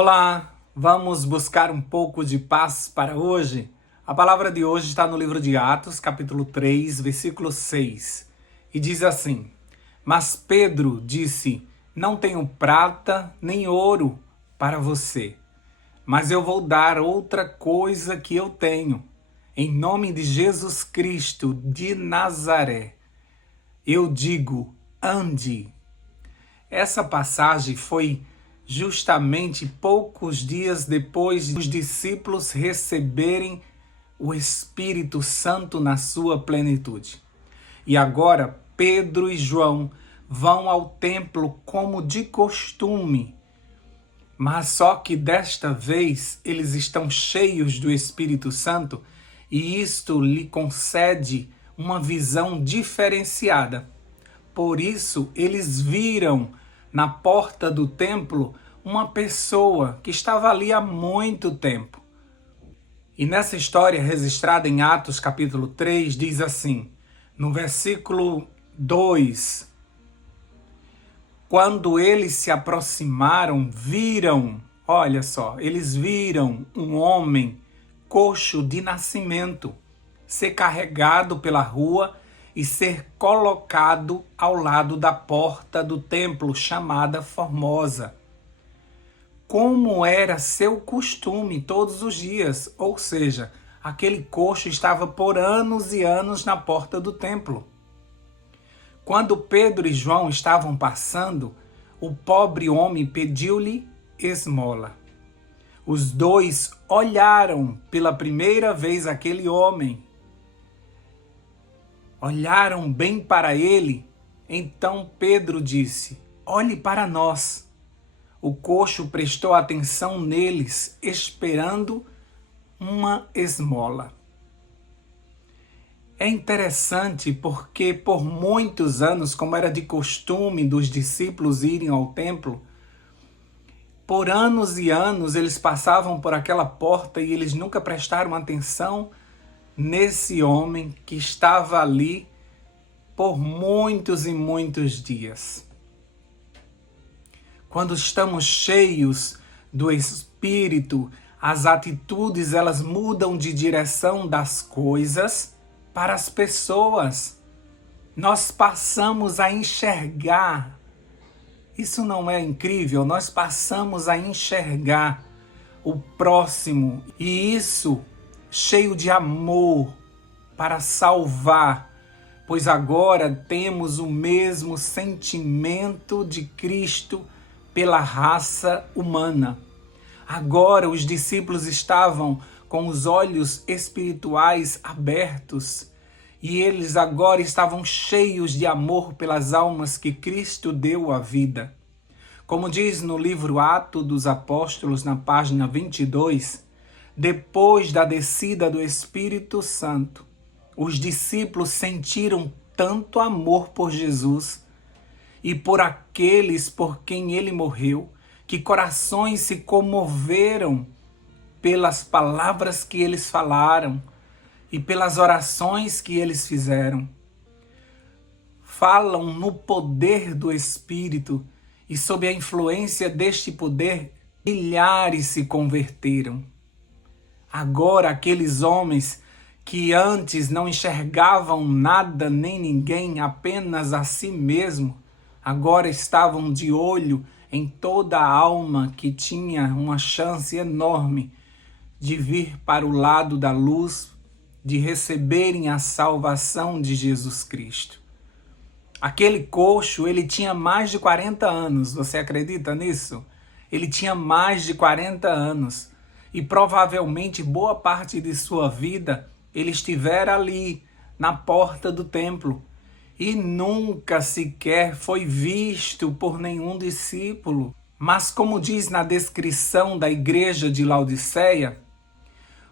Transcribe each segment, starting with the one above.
Olá, vamos buscar um pouco de paz para hoje? A palavra de hoje está no livro de Atos, capítulo 3, versículo 6, e diz assim: Mas Pedro disse: Não tenho prata nem ouro para você, mas eu vou dar outra coisa que eu tenho. Em nome de Jesus Cristo de Nazaré, eu digo: ande. Essa passagem foi justamente poucos dias depois dos discípulos receberem o Espírito Santo na sua plenitude. E agora Pedro e João vão ao templo como de costume, mas só que desta vez eles estão cheios do Espírito Santo e isto lhe concede uma visão diferenciada. Por isso, eles viram na porta do templo uma pessoa que estava ali há muito tempo. E nessa história registrada em Atos capítulo 3, diz assim, no versículo 2, quando eles se aproximaram, olha só, eles viram um homem coxo de nascimento ser carregado pela rua e ser colocado ao lado da porta do templo chamada Formosa, como era seu costume todos os dias, ou seja, aquele coxo estava por anos e anos na porta do templo. Quando Pedro e João estavam passando, o pobre homem pediu-lhe esmola. Os dois olharam pela primeira vez aquele homem, olharam bem para ele. Então Pedro disse: olhe para nós. O coxo prestou atenção neles, esperando uma esmola. É interessante porque por muitos anos, como era de costume dos discípulos irem ao templo, por anos e anos eles passavam por aquela porta e eles nunca prestaram atenção nesse homem que estava ali por muitos e muitos dias. Quando estamos cheios do Espírito, as atitudes elas mudam de direção das coisas para as pessoas. Nós passamos a enxergar. Isso não é incrível? Nós passamos a enxergar o próximo e isso cheio de amor para salvar, pois agora temos o mesmo sentimento de Cristo pela raça humana. Agora os discípulos estavam com os olhos espirituais abertos e eles agora estavam cheios de amor pelas almas que Cristo deu à vida. Como diz no livro Atos dos Apóstolos, na página 22, depois da descida do Espírito Santo, os discípulos sentiram tanto amor por Jesus e por aqueles por quem ele morreu, que corações se comoveram pelas palavras que eles falaram e pelas orações que eles fizeram. Falam no poder do Espírito e sob a influência deste poder, milhares se converteram. Agora aqueles homens que antes não enxergavam nada nem ninguém, apenas a si mesmo, agora estavam de olho em toda a alma que tinha uma chance enorme de vir para o lado da luz, de receberem a salvação de Jesus Cristo. Aquele coxo, ele tinha mais de 40 anos, você acredita nisso? Ele tinha mais de 40 anos e provavelmente boa parte de sua vida ele estivera ali na porta do templo e nunca sequer foi visto por nenhum discípulo. Mas como diz na descrição da igreja de Laodiceia,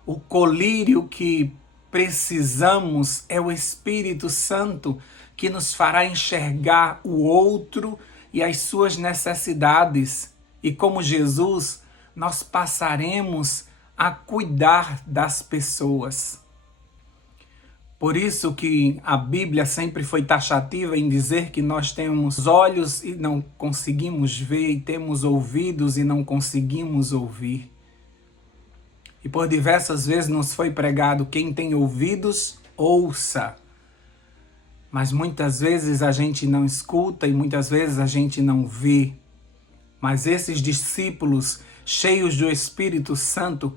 o colírio que precisamos é o Espírito Santo que nos fará enxergar o outro e as suas necessidades. E como Jesus, nós passaremos a cuidar das pessoas. Por isso que a Bíblia sempre foi taxativa em dizer que nós temos olhos e não conseguimos ver, e temos ouvidos e não conseguimos ouvir. E por diversas vezes nos foi pregado: quem tem ouvidos, ouça. Mas muitas vezes a gente não escuta e muitas vezes a gente não vê. Mas esses discípulos, cheios do Espírito Santo,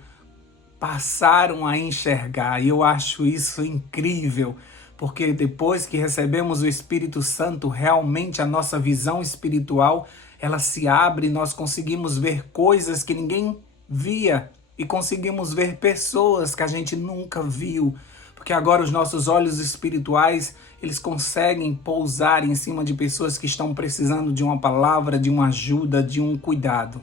passaram a enxergar. E eu acho isso incrível, porque depois que recebemos o Espírito Santo, realmente a nossa visão espiritual, ela se abre e nós conseguimos ver coisas que ninguém via e conseguimos ver pessoas que a gente nunca viu, porque agora os nossos olhos espirituais, eles conseguem pousar em cima de pessoas que estão precisando de uma palavra, de uma ajuda, de um cuidado.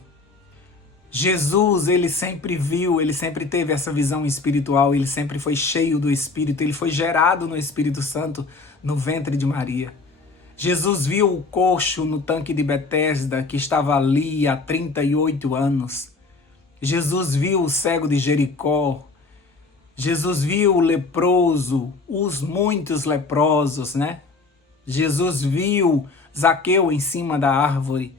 Jesus, ele sempre viu, ele sempre teve essa visão espiritual, ele sempre foi cheio do Espírito, ele foi gerado no Espírito Santo no ventre de Maria. Jesus viu o coxo no tanque de Betesda que estava ali há 38 anos. Jesus viu o cego de Jericó. Jesus viu o leproso, os muitos leprosos, né? Jesus viu Zaqueu em cima da árvore.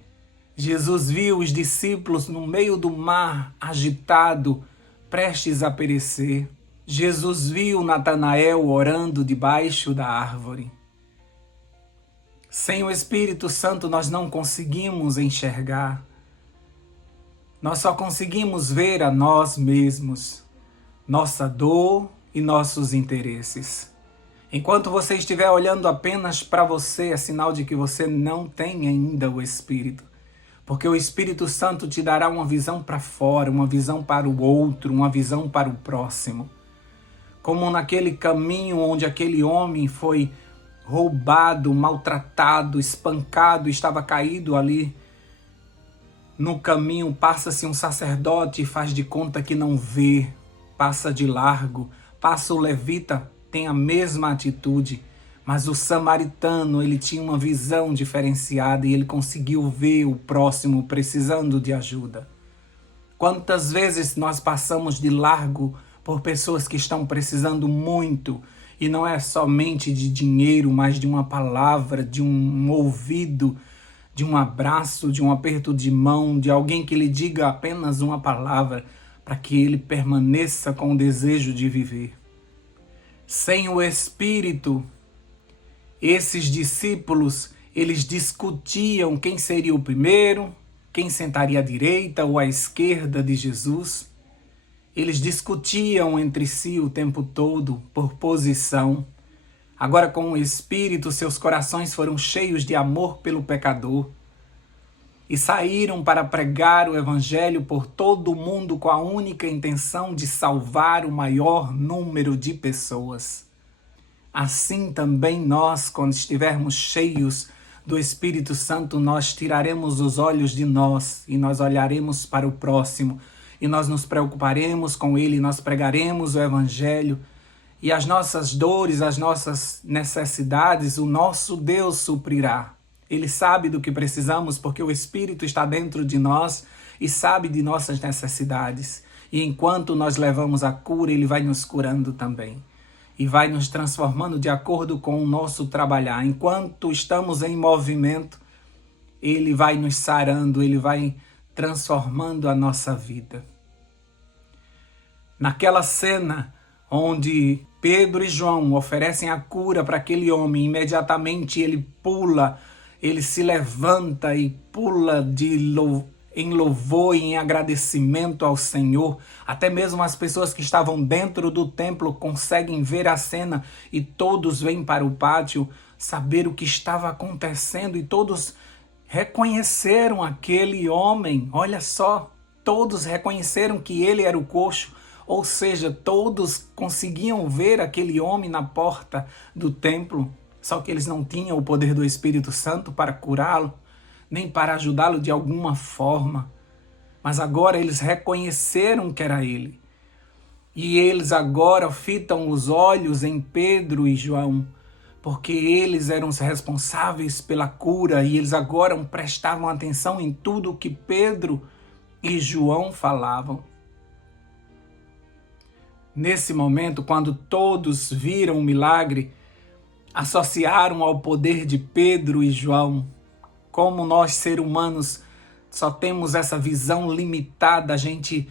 Jesus viu os discípulos no meio do mar agitado, prestes a perecer. Jesus viu Natanael orando debaixo da árvore. Sem o Espírito Santo nós não conseguimos enxergar. Nós só conseguimos ver a nós mesmos, nossa dor e nossos interesses. Enquanto você estiver olhando apenas para você, é sinal de que você não tem ainda o Espírito. Porque o Espírito Santo te dará uma visão para fora, uma visão para o outro, uma visão para o próximo. Como naquele caminho onde aquele homem foi roubado, maltratado, espancado, estava caído ali. No caminho passa-se um sacerdote e faz de conta que não vê, passa de largo. Passa o levita, tem a mesma atitude. Mas o samaritano, ele tinha uma visão diferenciada e ele conseguiu ver o próximo precisando de ajuda. Quantas vezes nós passamos de largo por pessoas que estão precisando muito, e não é somente de dinheiro, mas de uma palavra, de um ouvido, de um abraço, de um aperto de mão, de alguém que lhe diga apenas uma palavra para que ele permaneça com o desejo de viver. Sem o Espírito, esses discípulos, eles discutiam quem seria o primeiro, quem sentaria à direita ou à esquerda de Jesus. Eles discutiam entre si o tempo todo por posição. Agora, com o Espírito, seus corações foram cheios de amor pelo pecador e saíram para pregar o Evangelho por todo o mundo com a única intenção de salvar o maior número de pessoas. Assim também nós, quando estivermos cheios do Espírito Santo, nós tiraremos os olhos de nós e nós olharemos para o próximo e nós nos preocuparemos com ele, nós pregaremos o Evangelho e as nossas dores, as nossas necessidades, o nosso Deus suprirá. Ele sabe do que precisamos porque o Espírito está dentro de nós e sabe de nossas necessidades. E enquanto nós levamos a cura, ele vai nos curando também. E vai nos transformando de acordo com o nosso trabalhar. Enquanto estamos em movimento, ele vai nos sarando, ele vai transformando a nossa vida. Naquela cena onde Pedro e João oferecem a cura para aquele homem, imediatamente ele pula, ele se levanta e pula em louvor e em agradecimento ao Senhor. Até mesmo as pessoas que estavam dentro do templo conseguem ver a cena e todos vêm para o pátio saber o que estava acontecendo e todos reconheceram aquele homem. Olha só, todos reconheceram que ele era o coxo, ou seja, todos conseguiam ver aquele homem na porta do templo, só que eles não tinham o poder do Espírito Santo para curá-lo, nem para ajudá-lo de alguma forma. Mas agora eles reconheceram que era ele. E eles agora fitam os olhos em Pedro e João, porque eles eram os responsáveis pela cura e eles agora prestavam atenção em tudo o que Pedro e João falavam. Nesse momento, quando todos viram o milagre, associaram ao poder de Pedro e João. Como nós, seres humanos, só temos essa visão limitada, a gente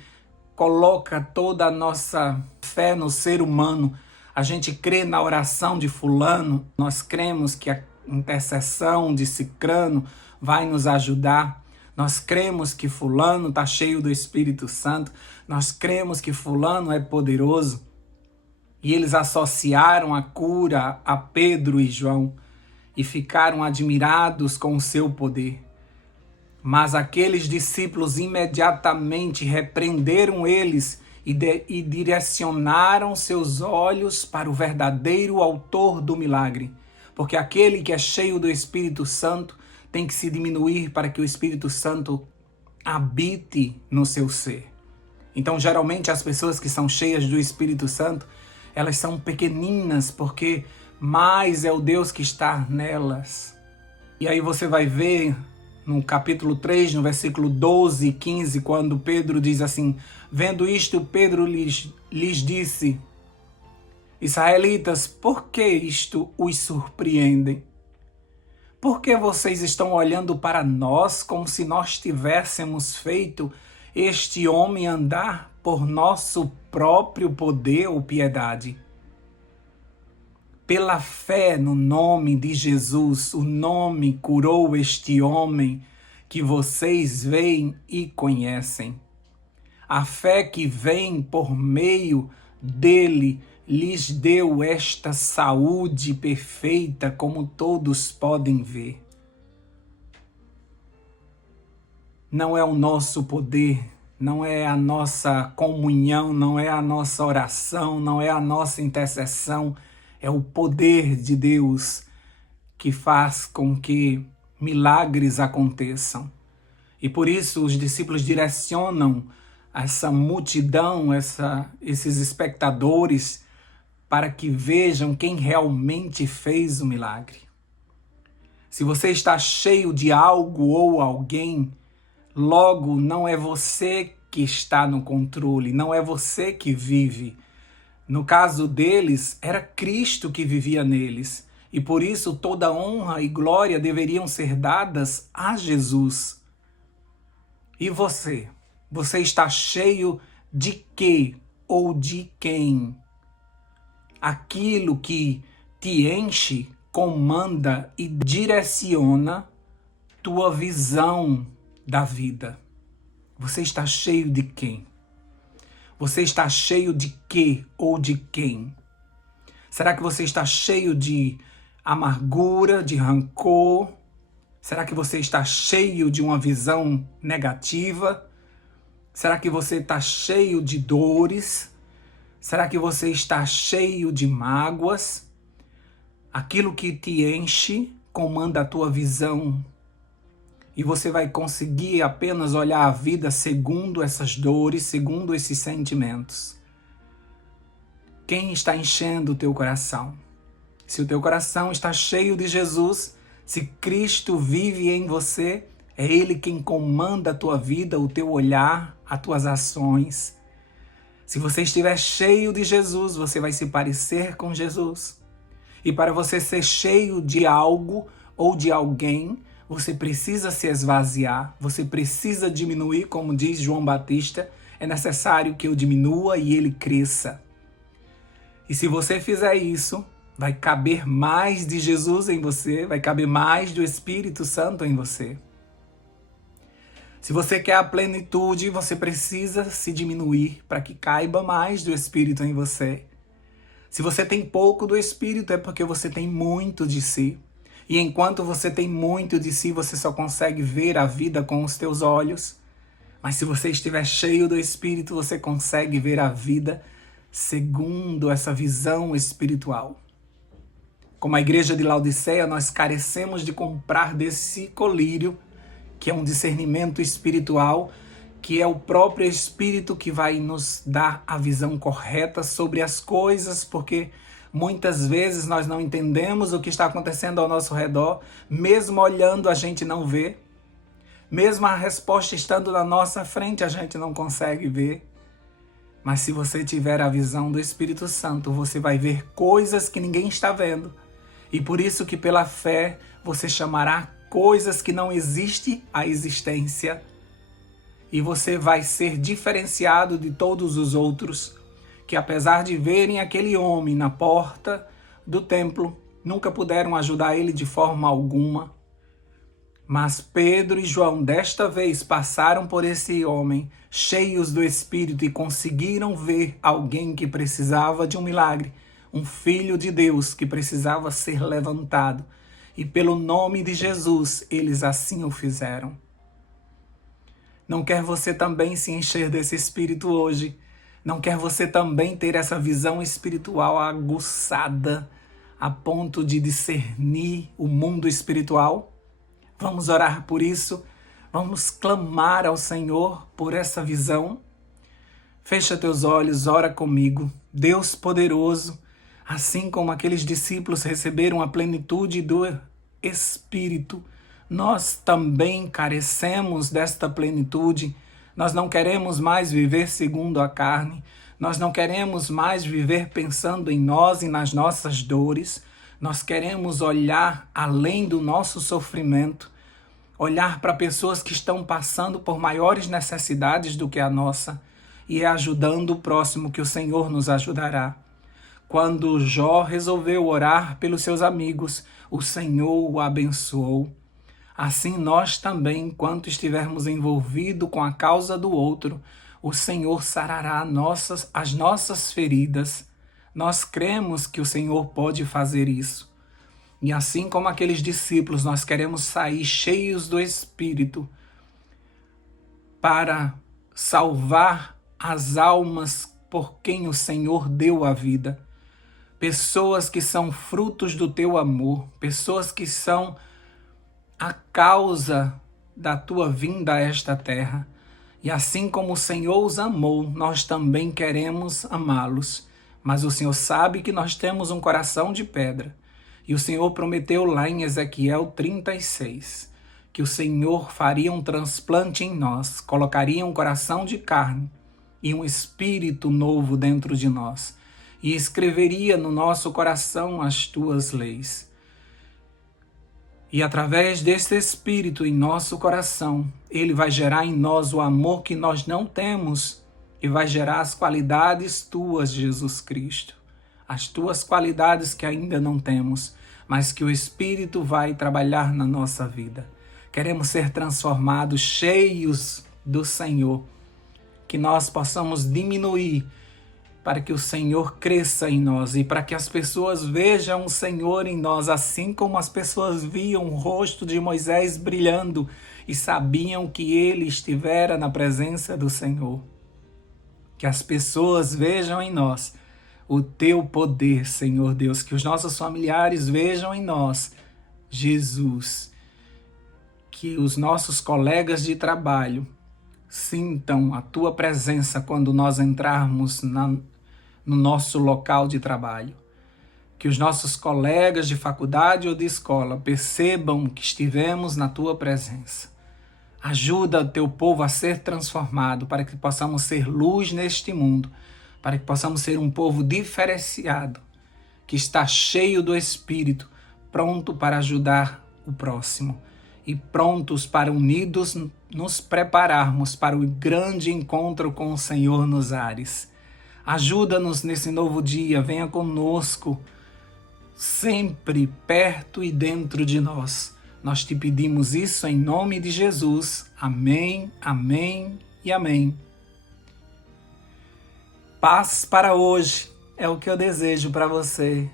coloca toda a nossa fé no ser humano, a gente crê na oração de fulano, nós cremos que a intercessão de cicrano vai nos ajudar, nós cremos que fulano está cheio do Espírito Santo, nós cremos que fulano é poderoso. E eles associaram a cura a Pedro e João e ficaram admirados com o seu poder. Mas aqueles discípulos imediatamente repreenderam eles e direcionaram seus olhos para o verdadeiro autor do milagre. Porque aquele que é cheio do Espírito Santo tem que se diminuir para que o Espírito Santo habite no seu ser. Então, geralmente, as pessoas que são cheias do Espírito Santo, elas são pequeninas, porque mais é o Deus que está nelas. E aí você vai ver no capítulo 3, no versículo 12 e 15, quando Pedro diz assim: vendo isto, Pedro lhes disse: Israelitas, por que isto os surpreende? Por que vocês estão olhando para nós como se nós tivéssemos feito este homem andar por nosso próprio poder ou piedade? Pela fé no nome de Jesus, o nome curou este homem que vocês veem e conhecem. A fé que vem por meio dele lhes deu esta saúde perfeita, como todos podem ver. Não é o nosso poder, não é a nossa comunhão, não é a nossa oração, não é a nossa intercessão, é o poder de Deus que faz com que milagres aconteçam. E por isso os discípulos direcionam essa multidão, esses espectadores, para que vejam quem realmente fez o milagre. Se você está cheio de algo ou alguém, logo não é você que está no controle, não é você que vive. No caso deles, era Cristo que vivia neles, e por isso toda honra e glória deveriam ser dadas a Jesus. E você? Você está cheio de quê ou de quem? Aquilo que te enche, comanda e direciona tua visão da vida. Você está cheio de quem? Você está cheio de quê ou de quem? Será que você está cheio de amargura, de rancor? Será que você está cheio de uma visão negativa? Será que você está cheio de dores? Será que você está cheio de mágoas? Aquilo que te enche comanda a tua visão. E você vai conseguir apenas olhar a vida segundo essas dores, segundo esses sentimentos. Quem está enchendo o teu coração? Se o teu coração está cheio de Jesus, se Cristo vive em você, é Ele quem comanda a tua vida, o teu olhar, as tuas ações. Se você estiver cheio de Jesus, você vai se parecer com Jesus. E para você ser cheio de algo ou de alguém, você precisa se esvaziar, você precisa diminuir, como diz João Batista, é necessário que eu diminua e ele cresça. E se você fizer isso, vai caber mais de Jesus em você, vai caber mais do Espírito Santo em você. Se você quer a plenitude, você precisa se diminuir para que caiba mais do Espírito em você. Se você tem pouco do Espírito, é porque você tem muito de si. E enquanto você tem muito de si, você só consegue ver a vida com os teus olhos. Mas se você estiver cheio do Espírito, você consegue ver a vida segundo essa visão espiritual. Como a igreja de Laodiceia, nós carecemos de comprar desse colírio, que é um discernimento espiritual, que é o próprio Espírito que vai nos dar a visão correta sobre as coisas, porque muitas vezes nós não entendemos o que está acontecendo ao nosso redor, mesmo olhando a gente não vê, mesmo a resposta estando na nossa frente a gente não consegue ver. Mas se você tiver a visão do Espírito Santo, você vai ver coisas que ninguém está vendo. E por isso que pela fé você chamará coisas que não existem à existência. E você vai ser diferenciado de todos os outros, que apesar de verem aquele homem na porta do templo, nunca puderam ajudar ele de forma alguma. Mas Pedro e João desta vez passaram por esse homem, cheios do Espírito, e conseguiram ver alguém que precisava de um milagre, um filho de Deus que precisava ser levantado. E pelo nome de Jesus, eles assim o fizeram. Não quer você também se encher desse Espírito hoje? Não quer você também ter essa visão espiritual aguçada a ponto de discernir o mundo espiritual? Vamos orar por isso, vamos clamar ao Senhor por essa visão. Fecha teus olhos, ora comigo. Deus poderoso, assim como aqueles discípulos receberam a plenitude do Espírito, nós também carecemos desta plenitude. Nós não queremos mais viver segundo a carne, nós não queremos mais viver pensando em nós e nas nossas dores. Nós queremos olhar além do nosso sofrimento, olhar para pessoas que estão passando por maiores necessidades do que a nossa e ajudando o próximo, que o Senhor nos ajudará. Quando Jó resolveu orar pelos seus amigos, o Senhor o abençoou. Assim nós também, enquanto estivermos envolvidos com a causa do outro, o Senhor sarará as nossas feridas. Nós cremos que o Senhor pode fazer isso. E assim como aqueles discípulos, nós queremos sair cheios do Espírito para salvar as almas por quem o Senhor deu a vida. Pessoas que são frutos do teu amor, pessoas que são a causa da tua vinda a esta terra. E assim como o Senhor os amou, nós também queremos amá-los. Mas o Senhor sabe que nós temos um coração de pedra. E o Senhor prometeu lá em Ezequiel 36, que o Senhor faria um transplante em nós, colocaria um coração de carne e um espírito novo dentro de nós, e escreveria no nosso coração as tuas leis. E através desse Espírito em nosso coração, ele vai gerar em nós o amor que nós não temos e vai gerar as qualidades tuas, Jesus Cristo. As tuas qualidades que ainda não temos, mas que o Espírito vai trabalhar na nossa vida. Queremos ser transformados, cheios do Senhor, que nós possamos diminuir para que o Senhor cresça em nós e para que as pessoas vejam o Senhor em nós, assim como as pessoas viam o rosto de Moisés brilhando e sabiam que ele estivera na presença do Senhor. Que as pessoas vejam em nós o teu poder, Senhor Deus, que os nossos familiares vejam em nós Jesus, que os nossos colegas de trabalho sintam a tua presença quando nós entrarmos no nosso local de trabalho. Que os nossos colegas de faculdade ou de escola percebam que estivemos na tua presença. Ajuda o teu povo a ser transformado para que possamos ser luz neste mundo, para que possamos ser um povo diferenciado, que está cheio do Espírito, pronto para ajudar o próximo e prontos para unidos nos prepararmos para o grande encontro com o Senhor nos ares. Ajuda-nos nesse novo dia, venha conosco, sempre perto e dentro de nós. Nós te pedimos isso em nome de Jesus. Amém, amém e amém. Paz para hoje é o que eu desejo para você.